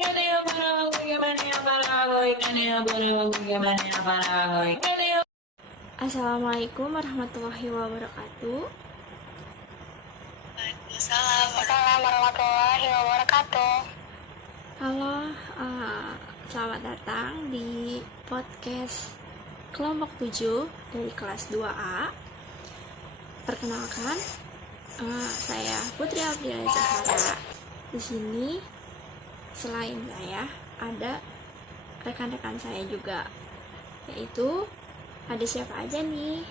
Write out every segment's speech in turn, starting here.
Assalamualaikum warahmatullahi wabarakatuh. Waalaikumsalam warahmatullahi wabarakatuh. Halo, selamat datang di podcast kelompok 7 dari kelas 2A. Perkenalkan, saya Putri Abdiela Zahara. Di sini selain saya ada rekan-rekan saya juga, yaitu ada siapa aja nih?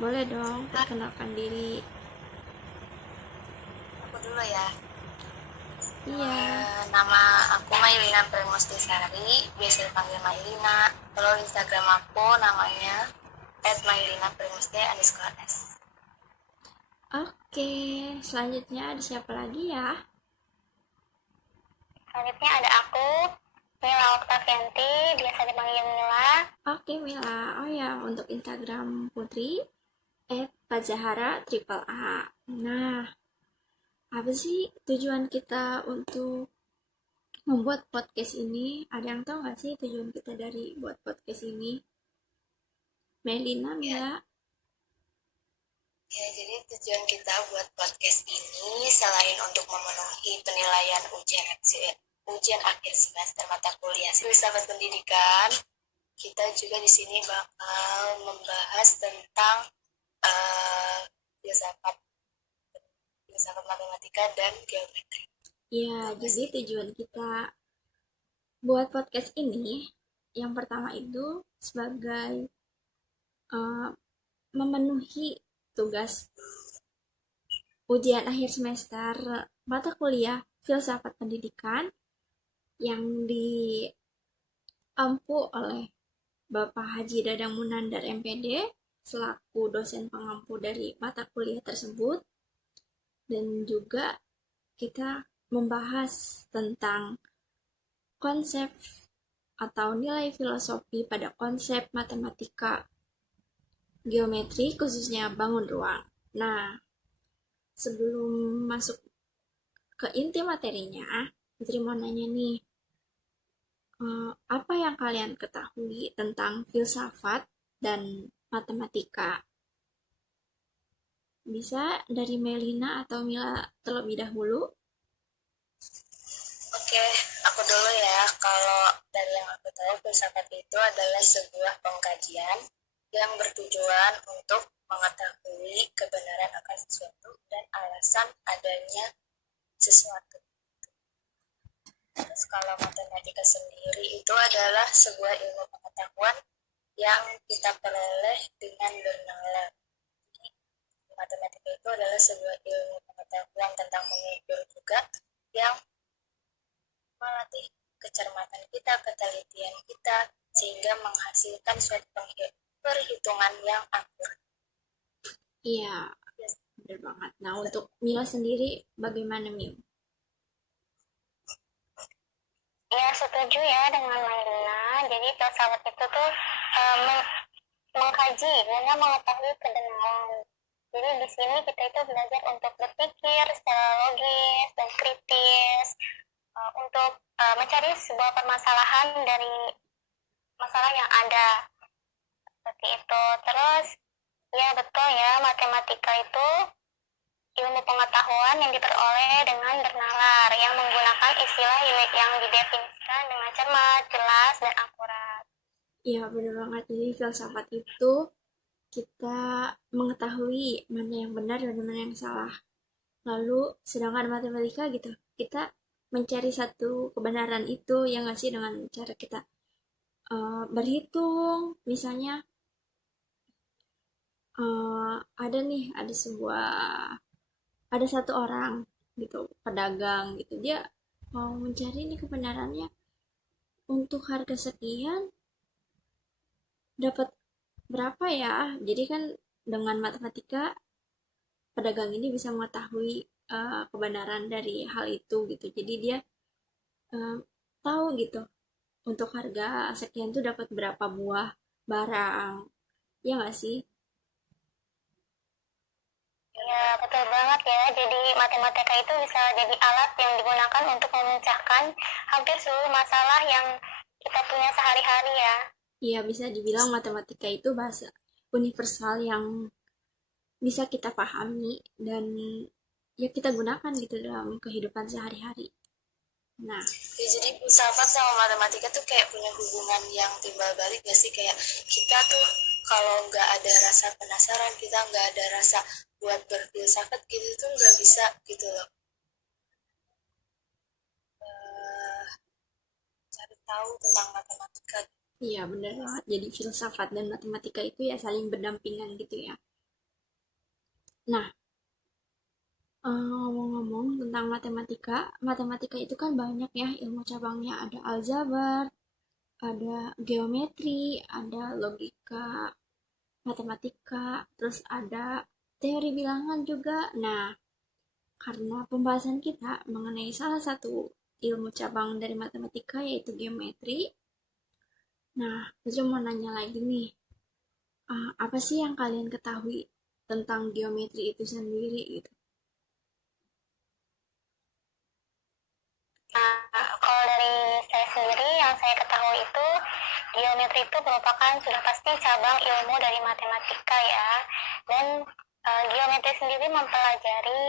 Boleh dong perkenalkan diri. Aku dulu ya. Iya. Nama aku Mailina Primustisari, biasa dipanggil Mailina. Kalau Instagram aku namanya @mailina_primusti_s. Oke, selanjutnya ada siapa lagi ya? Selanjutnya ada aku, Mila Oktavianti, biasa dipanggil Mila. Oke Mila, oh ya untuk Instagram Putri @pazahara_a. Nah, apa sih tujuan kita untuk membuat podcast ini? Ada yang tahu nggak sih tujuan kita dari buat podcast ini? Melina, Mila? Ya, jadi tujuan kita buat podcast ini selain untuk memenuhi penilaian ujian akhir semester mata kuliah filsafat pendidikan, kita juga di sini bakal membahas tentang filsafat matematika dan geometri. Ya, jadi tujuan kita buat podcast ini yang pertama itu sebagai memenuhi tugas ujian akhir semester mata kuliah filsafat pendidikan yang diampu oleh Bapak Haji Dadang Munandar MPD selaku dosen pengampu dari mata kuliah tersebut. Dan juga kita membahas tentang konsep atau nilai filosofi pada konsep matematika geometri, khususnya bangun ruang. Nah, sebelum masuk ke inti materinya, Putri mau nanya nih, apa yang kalian ketahui tentang filsafat dan matematika? Bisa dari Melina atau Mila terlebih dahulu? Oke, aku dulu ya. Kalau dari yang aku tahu, filsafat itu adalah sebuah pengkajian yang bertujuan untuk mengetahui kebenaran akan sesuatu dan alasan adanya sesuatu. Terus kalau matematika sendiri itu adalah sebuah ilmu pengetahuan yang kita peroleh dengan bernalar. Matematika itu adalah sebuah ilmu pengetahuan tentang mengukur juga yang melatih kecermatan kita, ketelitian kita, sehingga menghasilkan suatu perhitungan yang akurat. Iya, benar banget. Nah, untuk Mila sendiri bagaimana, Mil? Ya, setuju ya dengan Mailina. Jadi filsafat itu tuh mengkaji guna mengetahui kebenaran. Jadi di sini kita itu belajar untuk berpikir secara logis dan kritis untuk mencari sebuah permasalahan dari masalah yang ada. Seperti itu. Terus ya betul ya, matematika itu ilmu pengetahuan yang diperoleh dengan bernalar yang menggunakan istilah yang didefinisikan dengan cermat, jelas, dan akurat. Iya, benar banget. Jadi filsafat itu kita mengetahui mana yang benar dan mana yang salah. Lalu sedangkan matematika gitu, kita mencari satu kebenaran itu yang nggak sih dengan cara kita berhitung. Misalnya ada satu orang gitu, pedagang gitu, dia mau mencari nih kebenarannya untuk harga sekian dapat berapa ya. Jadi kan dengan matematika pedagang ini bisa mengetahui kebenaran dari hal itu gitu. Jadi dia tahu gitu untuk harga sekian tuh dapat berapa buah barang. Ya nggak sih? Ya Ya, betul banget ya. Jadi matematika itu bisa jadi alat yang digunakan untuk memecahkan hampir seluruh masalah yang kita punya sehari-hari ya. Iya, bisa dibilang matematika itu bahasa universal yang bisa kita pahami dan ya kita gunakan gitu dalam kehidupan sehari-hari. Nah, Ya, jadi filsafat sama matematika tuh kayak punya hubungan yang timbal balik gak sih? Kayak kita tuh kalau nggak ada rasa penasaran, kita nggak ada rasa buat berfilsafat gitu tuh nggak bisa gitu loh. Eh, Cari tahu tentang matematika. iya benar banget. Jadi filsafat dan matematika itu ya saling berdampingan gitu ya. Nah, ngomong-ngomong tentang matematika, matematika itu kan banyak ya ilmu cabangnya. Ada aljabar, ada geometri, ada logika, matematika, terus ada teori bilangan juga. Nah, karena pembahasan kita mengenai salah satu ilmu cabang dari matematika yaitu geometri. Nah, saya mau nanya lagi nih, apa sih yang kalian ketahui tentang geometri itu sendiri gitu? Nah, kalau dari saya sendiri yang saya ketahui itu geometri itu merupakan sudah pasti cabang ilmu dari matematika ya. Dan geometri sendiri mempelajari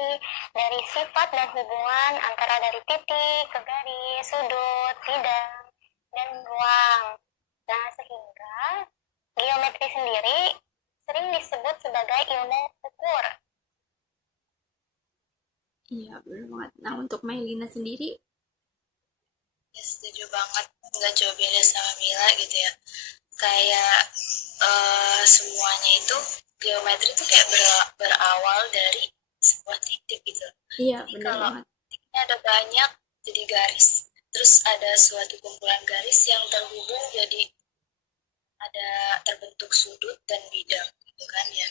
dari sifat dan hubungan antara dari titik ke garis, sudut, bidang, dan ruang. Nah, sehingga geometri sendiri sering disebut sebagai ilmu ukur. Iya, benar banget. Nah, untuk Mailina sendiri, Ya setuju banget, nggak jauh beda sama Mila gitu ya. Kayak semuanya itu geometri itu kayak berawal dari sebuah titik gitu. iya Jadi benar kalau banget. titiknya ada banyak jadi garis. Terus ada suatu kumpulan garis yang terhubung jadi ada terbentuk sudut dan bidang gitu kan ya.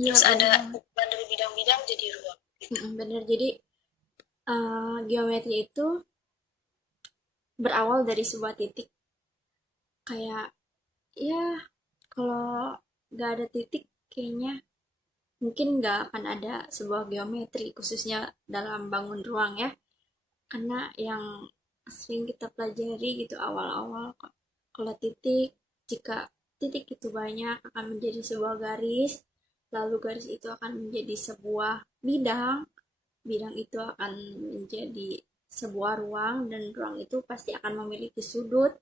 Iya, Terus benar ada banget. kumpulan dari bidang-bidang jadi ruang gitu. Benar. Jadi, geometri itu berawal dari sebuah titik. Kayak, ya, kalau nggak ada titik, kayaknya mungkin nggak akan ada sebuah geometri, khususnya dalam bangun ruang ya. Karena yang sering kita pelajari gitu awal-awal, kalau titik, jika titik itu banyak akan menjadi sebuah garis, lalu garis itu akan menjadi sebuah bidang, bidang itu akan menjadi sebuah ruang, dan ruang itu pasti akan memiliki sudut,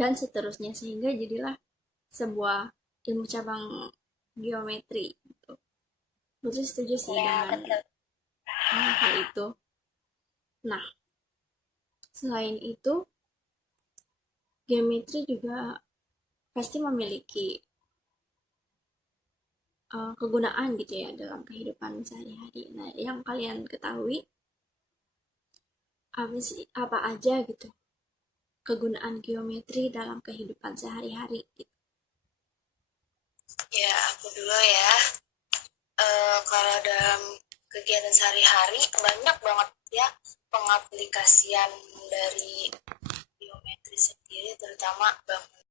dan seterusnya, sehingga jadilah sebuah ilmu cabang geometri gitu. Betul, setuju sih Ya, dengan betul. hal itu. Nah, selain itu, geometri juga pasti memiliki kegunaan gitu ya dalam kehidupan sehari-hari. Nah, yang kalian ketahui apa sih, apa aja gitu kegunaan geometri dalam kehidupan sehari-hari gitu. Ya aku dulu ya. Kalau dalam kegiatan sehari-hari banyak banget ya pengaplikasian dari geometri sendiri, terutama bangunan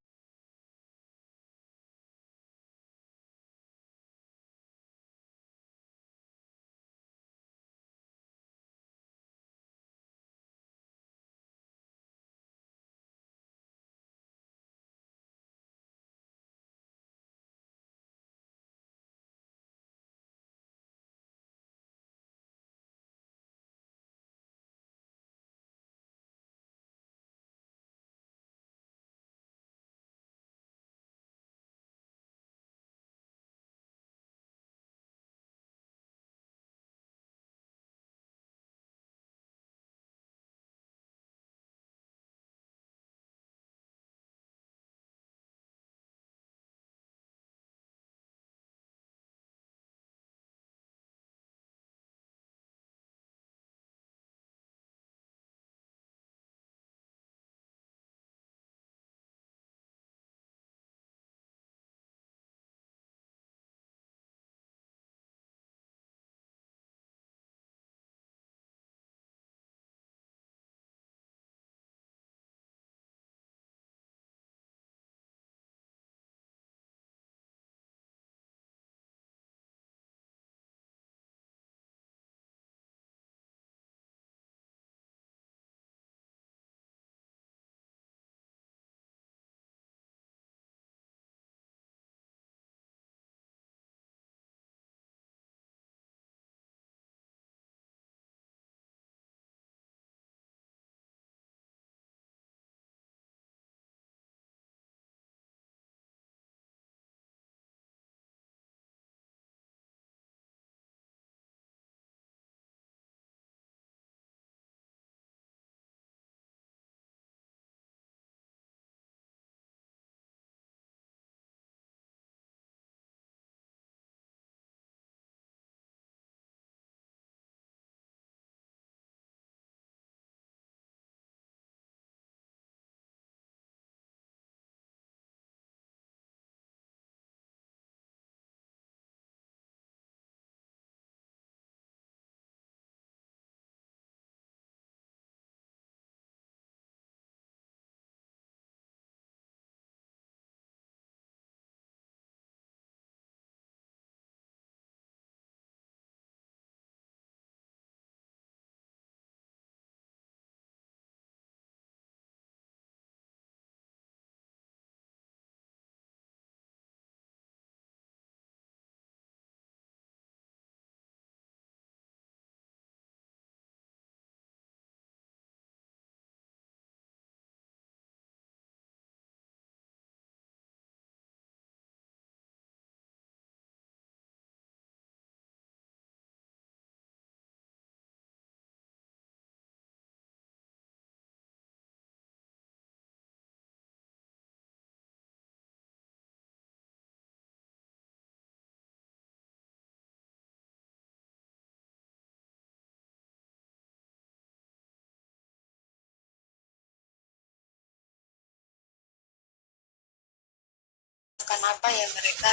kenapa ya mereka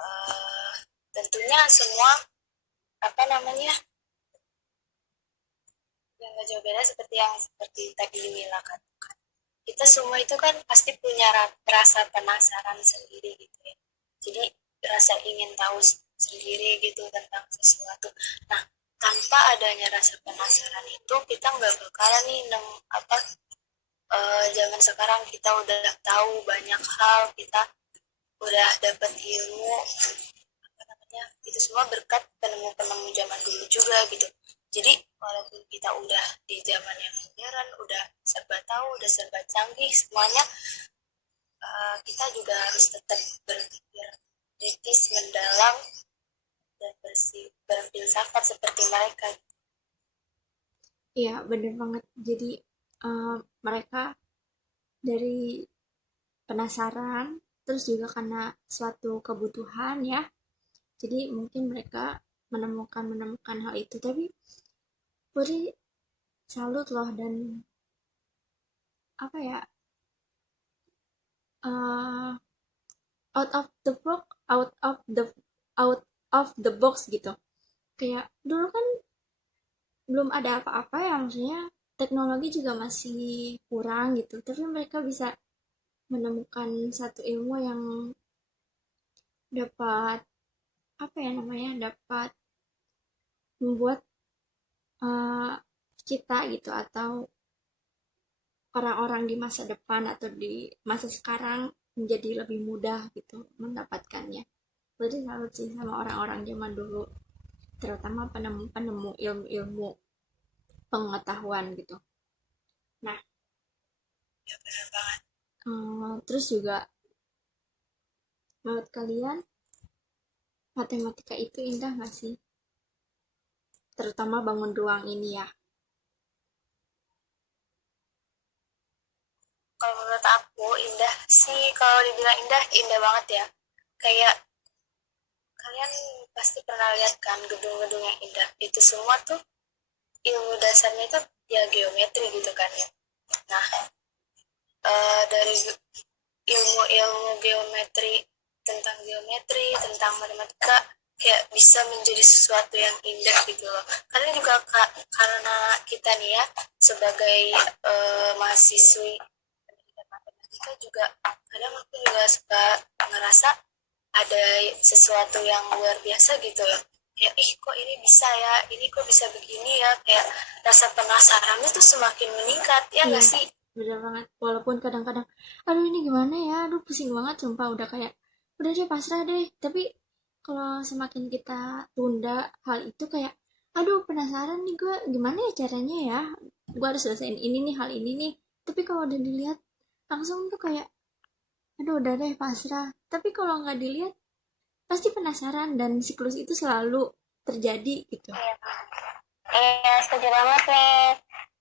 uh, tentunya semua apa namanya yang gak jauh beda seperti tadi Wila katakan. Kita semua itu kan pasti punya rasa penasaran sendiri gitu ya. Jadi rasa ingin tahu sendiri gitu tentang sesuatu. Nah, tanpa adanya rasa penasaran itu kita nggak bakalan nih zaman sekarang kita udah tahu banyak hal, kita udah dapat ilmu apa namanya itu semua berkat penemu-penemu zaman dulu juga gitu. Jadi walaupun kita udah di zaman yang modern, udah serba tahu, udah serba canggih semuanya, kita juga harus tetap berpikir kritis, mendalam, dan berfilsafat seperti mereka. Iya, bener banget. Jadi mereka dari penasaran, terus juga karena suatu kebutuhan ya. Jadi mungkin mereka menemukan hal itu. Tapi Putri salut loh, dan apa ya, uh, out of the box, out of the box gitu. Kayak dulu kan belum ada apa-apa ya, maksudnya teknologi juga masih kurang gitu, tapi mereka bisa menemukan satu ilmu yang dapat apa ya namanya, dapat membuat uh, kita gitu, atau orang-orang di masa depan atau di masa sekarang menjadi lebih mudah gitu mendapatkannya. Jadi salut sih sama orang-orang zaman dulu, terutama penemu-penemu ilmu-ilmu pengetahuan gitu. Nah, Ya benar banget. Terus juga menurut kalian matematika itu indah nggak sih? Terutama bangun ruang ini ya. Kalau menurut aku indah sih, kalau dibilang indah, indah banget ya. Kayak kalian pasti pernah lihat kan gedung-gedung yang indah. Itu semua tuh ilmu dasarnya itu ya geometri gitu kan ya. Nah, dari ilmu-ilmu geometri, tentang matematika, kayak bisa menjadi sesuatu yang indah gitu loh. Karena juga karena kita nih ya, sebagai mahasiswi pendidikan matematika juga, kadang aku juga suka ngerasa ada sesuatu yang luar biasa gitu loh. Kayak, kok ini bisa ya, ini kok bisa begini ya, kayak rasa penasarannya tuh semakin meningkat, ya nggak Iya, sih? bener banget. Walaupun kadang-kadang, aduh ini gimana ya, aduh pusing banget, sumpah udah kayak, udah deh pasrah deh. Tapi kalau semakin kita tunda hal itu kayak, aduh penasaran nih gue, gimana ya caranya ya, gue harus selesaiin ini nih, hal ini nih. Tapi kalau udah dilihat, langsung tuh kayak, aduh udah deh pasrah. Tapi kalau nggak dilihat, pasti penasaran, dan siklus itu selalu terjadi gitu. Iya, iya setuju banget nih.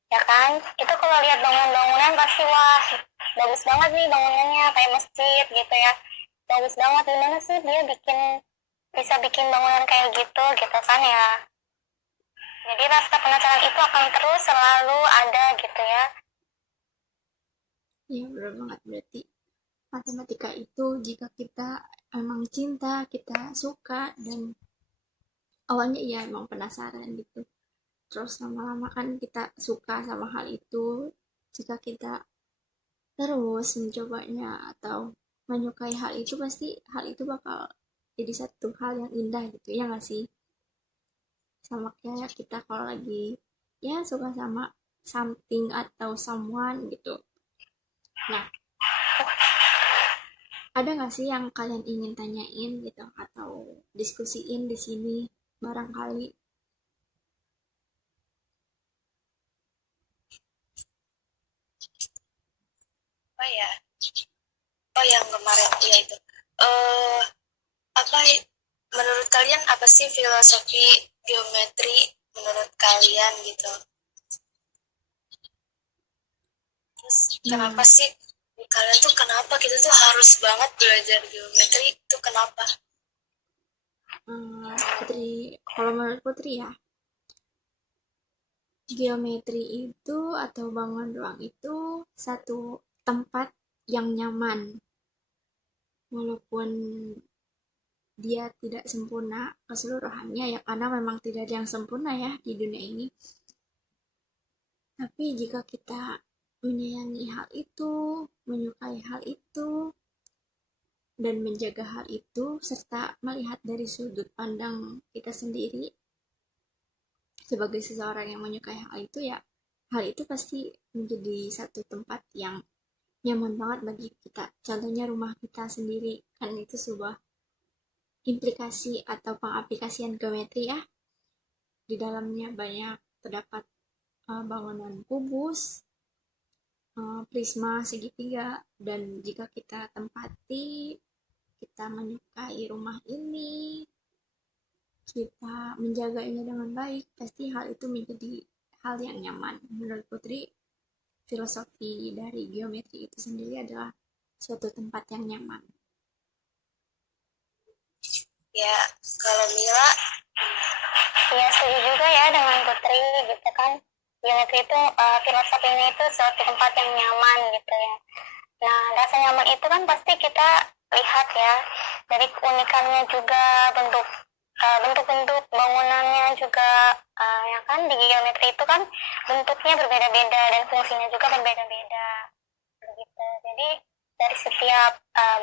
Ya kan? Itu kalau lihat bangunan-bangunan pasti wah bagus banget nih bangunannya kayak masjid gitu ya. Bagus banget, gimana sih dia bisa bikin bangunan kayak gitu kan ya. Jadi rasa penasaran itu akan terus selalu ada gitu ya. Iya benar banget, berarti matematika itu jika kita emang cinta, kita suka, dan awalnya iya emang penasaran gitu, terus lama-lama kan kita suka sama hal itu, jika kita terus mencobanya atau menyukai hal itu, pasti hal itu bakal jadi satu hal yang indah gitu ya nggak sih? Sama kayak kita kalau lagi ya suka sama something atau someone gitu. Nah, ada nggak sih yang kalian ingin tanyain gitu atau diskusiin di sini barangkali? Apa ya? Oh yang kemarin, iya itu. Eh apa menurut kalian apa sih filosofi geometri menurut kalian gitu? Terus kenapa Nah, sih kalian tuh kenapa kita tuh harus banget belajar geometri itu kenapa? Putri, kalau menurut Putri ya, geometri itu atau bangun ruang itu satu tempat yang nyaman walaupun dia tidak sempurna keseluruhannya ya, karena memang tidak ada yang sempurna ya di dunia ini. Tapi jika kita menyayangi hal itu, menyukai hal itu, dan menjaga hal itu, serta melihat dari sudut pandang kita sendiri sebagai seseorang yang menyukai hal itu, ya hal itu pasti menjadi satu tempat yang nyaman banget bagi kita. Contohnya rumah kita sendiri, kan itu sebuah implikasi atau pengaplikasian geometri ya. Di dalamnya banyak terdapat bangunan kubus, prisma, segitiga, dan jika kita tempati, kita menyukai rumah ini, kita menjaganya dengan baik, pasti hal itu menjadi hal yang nyaman. Menurut Putri, filosofi dari geometri itu sendiri adalah suatu tempat yang nyaman. Ya, kalau Mila, Ya setuju juga ya dengan Putri gitu kan. Geometri itu filosofinya itu suatu tempat yang nyaman gitu ya. Nah, rasa nyaman itu kan pasti kita lihat ya dari keunikannya juga, bentuk-bentuk bangunannya juga, ya kan di geometri itu kan bentuknya berbeda-beda dan fungsinya juga berbeda-beda begitu. Jadi dari setiap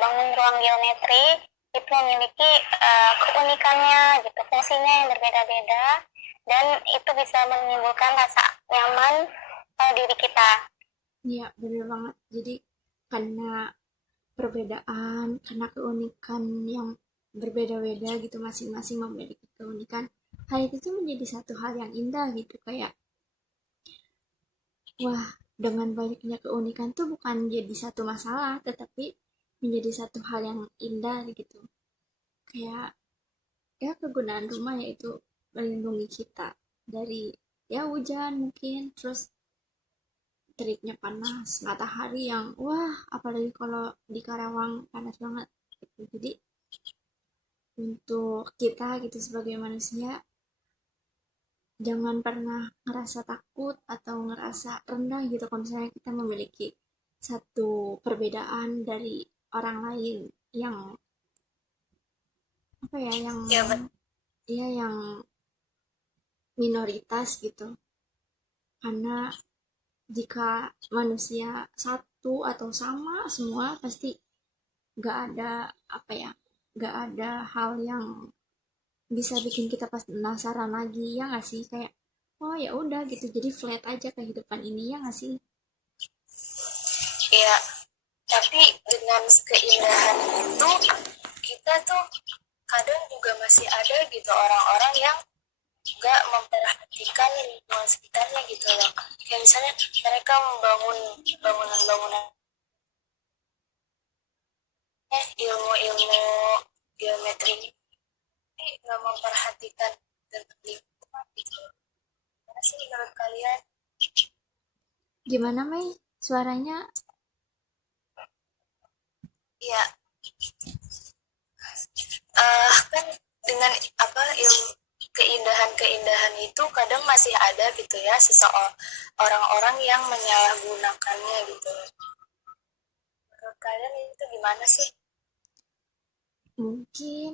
bangun ruang geometri itu memiliki keunikannya gitu, fungsinya yang berbeda-beda, dan itu bisa menimbulkan rasa nyaman pada diri kita. Iya, bener banget. Jadi karena perbedaan, karena keunikan yang berbeda-beda gitu, masing-masing memiliki keunikan, hal itu tuh menjadi satu hal yang indah gitu, kayak wah, dengan banyaknya keunikan tuh bukan jadi satu masalah, tetapi menjadi satu hal yang indah gitu. Kayak ya kegunaan rumah yaitu melindungi kita dari ya hujan mungkin, terus teriknya panas matahari yang wah, apalagi kalau di Karawang panas banget gitu. Jadi untuk kita gitu sebagai manusia, jangan pernah ngerasa takut atau ngerasa rendah gitu kalau misalnya kita memiliki satu perbedaan dari orang lain yang apa ya, yang ya ya yang minoritas gitu. Karena jika manusia satu atau sama semua, pasti gak ada apa ya, gak ada hal yang bisa bikin kita pas penasaran lagi, ya nggak sih, kayak oh ya udah gitu, jadi flat aja kehidupan ini, ya nggak sih. ya, tapi dengan keindahan itu kita tuh kadang juga masih ada gitu orang-orang yang nggak memperhatikan lingkungan sekitarnya gitu loh. Kayak misalnya mereka membangun bangunan-bangunan ilmu-ilmu geometri ini nggak memperhatikan tentang lingkungan gitu loh. Gimana sih menurut kalian? Gimana Mei, suaranya? Ya, kan dengan apa ilmu keindahan-keindahan itu kadang masih ada gitu ya orang-orang yang menyalahgunakannya gitu. Menurut kalian itu gimana sih? Mungkin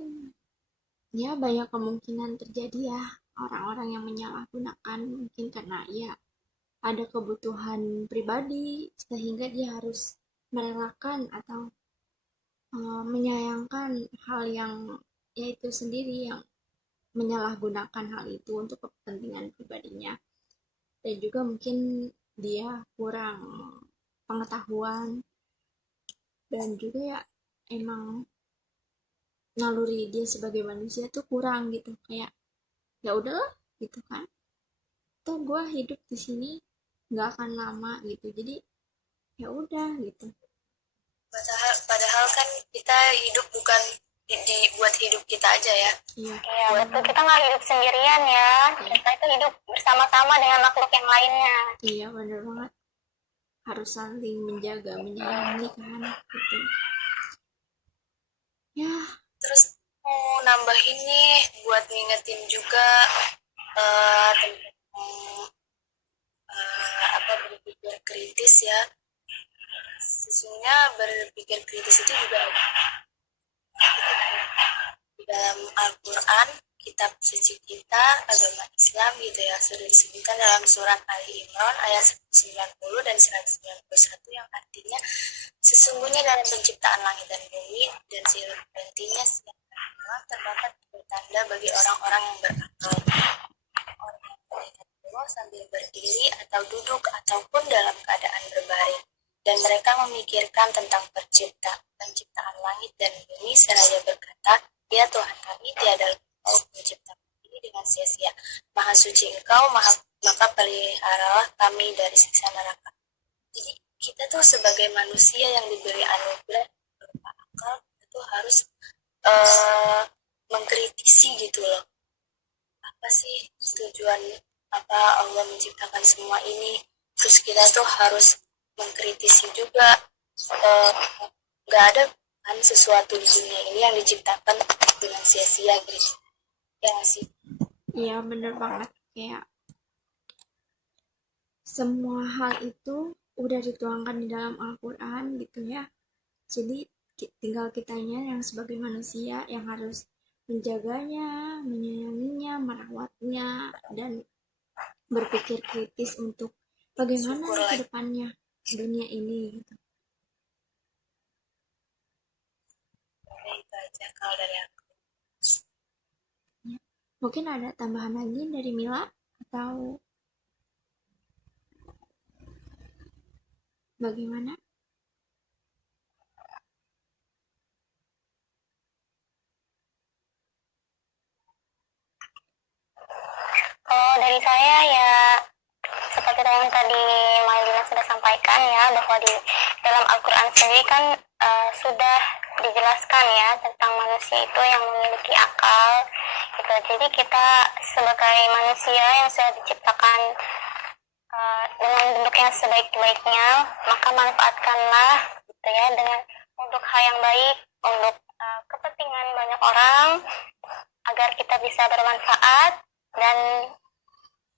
ya banyak kemungkinan terjadi ya orang-orang yang menyalahgunakan, mungkin karena ya ada kebutuhan pribadi sehingga dia harus merelakan atau menyayangkan hal yang yaitu sendiri, yang menyalahgunakan hal itu untuk kepentingan pribadinya. Dan juga mungkin dia kurang pengetahuan, dan juga ya emang naluri dia sebagai manusia tuh kurang gitu, kayak ya udahlah gitu kan, tuh gue hidup di sini nggak akan lama gitu, jadi ya udah gitu. Padahal kan kita hidup bukan dibuat hidup kita aja ya. Iya, Iya betul, kita nggak hidup sendirian ya, kita itu hidup bersama-sama dengan makhluk yang lainnya. iya bener banget, harus saling menjaga menyayangi kan gitu ya. Terus mau nambahin nih buat ngingetin juga tentang apa berpikir kritis ya. Sesungguhnya berpikir kritis itu juga dalam Al-Quran, kitab suci kita, agama Islam gitu ya, sudah disebutkan dalam surat Ali Imran ayat 90 dan 191 yang artinya sesungguhnya dalam penciptaan langit dan bumi dan silih bergantinya siang dan malam terdapat tanda bagi orang-orang yang berakal. Orang yang melihat Allah sambil berdiri atau duduk ataupun dalam keadaan berbaring. Dan mereka memikirkan tentang penciptaan langit dan bumi seraya berkata, ya Tuhan kami, tiada Engkau menciptakan ini dengan sia-sia. Maha suci Engkau, maka peliharalah kami dari siksa neraka. Jadi kita tuh sebagai manusia yang diberi anugerah berupa akal, itu harus mengkritisi gitu loh. Apa sih tujuan apa Allah menciptakan semua ini? Terus kita tuh harus mengkritisi juga, nggak ada kan sesuatu di dunia ini yang diciptakan dengan sia-sia gitu ya nggak sih? Iya bener banget, kayak semua hal itu udah dituangkan di dalam Al-Quran gitu ya. Jadi tinggal kitanya yang sebagai manusia yang harus menjaganya, menyayanginya, merawatnya, dan berpikir kritis untuk bagaimana ke depannya dunia ini gitu. Itu aja kalau dari aku. Ya. Mungkin ada tambahan lagi dari Mila atau bagaimana? Kalau dari saya ya seperti yang tadi Mailina sudah sampaikan ya, bahwa di dalam Al-Quran sendiri kan sudah dijelaskan ya tentang manusia itu yang memiliki akal gitu. Jadi kita sebagai manusia yang sudah diciptakan dengan bentuk yang sebaik-baiknya, maka manfaatkanlah gitu ya dengan untuk hal yang baik, untuk kepentingan banyak orang, agar kita bisa bermanfaat dan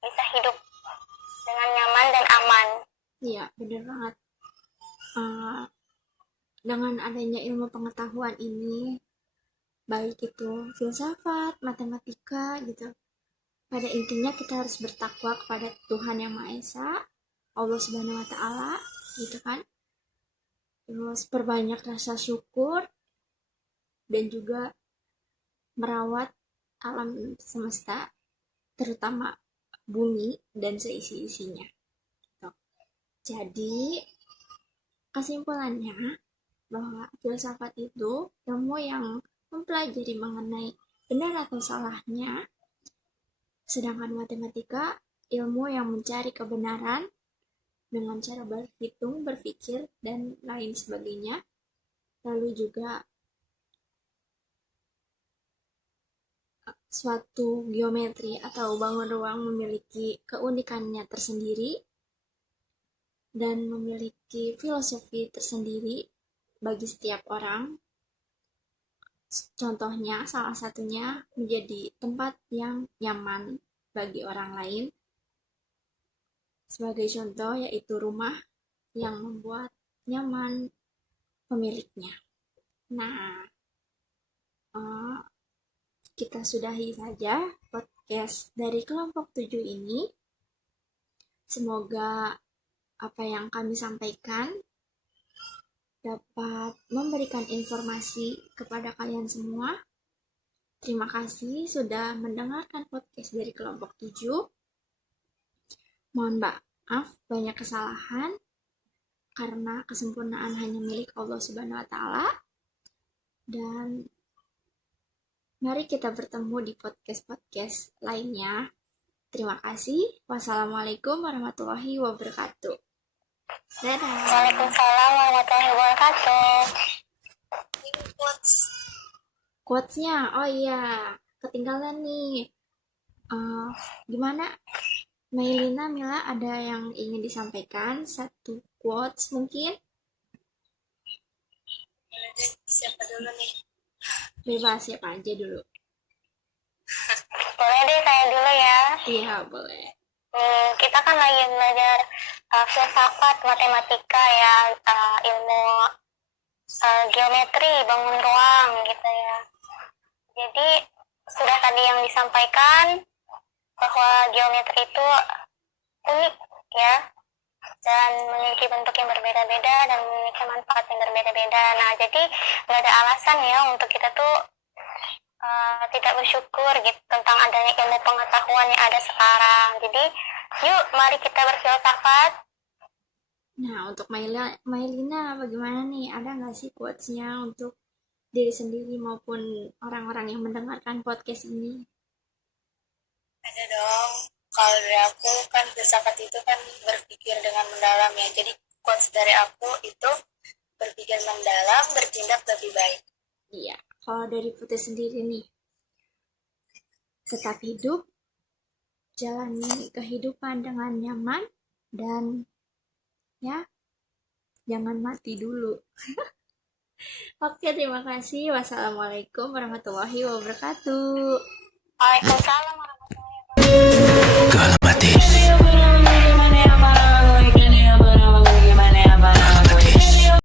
bisa hidup dengan nyaman dan aman. Iya, benar banget. Dengan adanya ilmu pengetahuan ini, baik itu filsafat, matematika gitu, pada intinya kita harus bertakwa kepada Tuhan Yang Maha Esa, Allah Subhanahu wa Ta'ala, gitu kan. Terus perbanyak rasa syukur dan juga merawat alam semesta, terutama bumi dan seisi-isinya. Gitu. Jadi kesimpulannya bahwa filsafat itu ilmu yang mempelajari mengenai benar atau salahnya, sedangkan matematika ilmu yang mencari kebenaran dengan cara berhitung, berpikir, dan lain sebagainya. Lalu juga suatu geometri atau bangun ruang memiliki keunikannya tersendiri dan memiliki filosofi tersendiri bagi setiap orang. Contohnya, salah satunya menjadi tempat yang nyaman bagi orang lain. Sebagai contoh yaitu rumah yang membuat nyaman pemiliknya. Nah, kita sudahi saja podcast dari kelompok 7 ini. Semoga apa yang kami sampaikan dapat memberikan informasi kepada kalian semua. Terima kasih sudah mendengarkan podcast dari kelompok 7. Mohon maaf banyak kesalahan karena kesempurnaan hanya milik Allah Subhanahu wa Ta'ala. Dan mari kita bertemu di podcast-podcast lainnya. Terima kasih. Wassalamualaikum warahmatullahi wabarakatuh. Dadah. Waalaikumsalam warahmatullahi wabarakatuh. Quotes-nya, oh iya, ketinggalan nih. Gimana? Mailina, Mila, ada yang ingin disampaikan? Satu quotes mungkin? Siapa dulu nih? Bebas, siapa aja dulu. Boleh deh saya dulu ya. Iya, boleh. Kita kan lagi belajar filsafat, matematika ya, ilmu geometri, bangun ruang gitu ya. Jadi sudah tadi yang disampaikan bahwa geometri itu unik ya, dan memiliki bentuk yang berbeda-beda dan memiliki manfaat yang berbeda-beda. Nah, jadi nggak ada alasan ya untuk kita tuh tidak bersyukur gitu tentang adanya ilmu pengetahuan yang ada sekarang. Jadi, yuk mari kita berfilsafat. Nah, untuk Mailina bagaimana nih? Ada nggak sih quotes-nya untuk diri sendiri maupun orang-orang yang mendengarkan podcast ini? Ada dong. Kalau dari aku kan filsafat itu kan berpikir dengan mendalam ya. Jadi quotes dari aku itu berpikir mendalam, bertindak lebih baik. Iya, kalau dari Putih sendiri nih, tetap hidup, jalani kehidupan dengan nyaman, dan ya, jangan mati dulu. Oke, terima kasih. Wassalamualaikum warahmatullahi wabarakatuh. Waalaikumsalam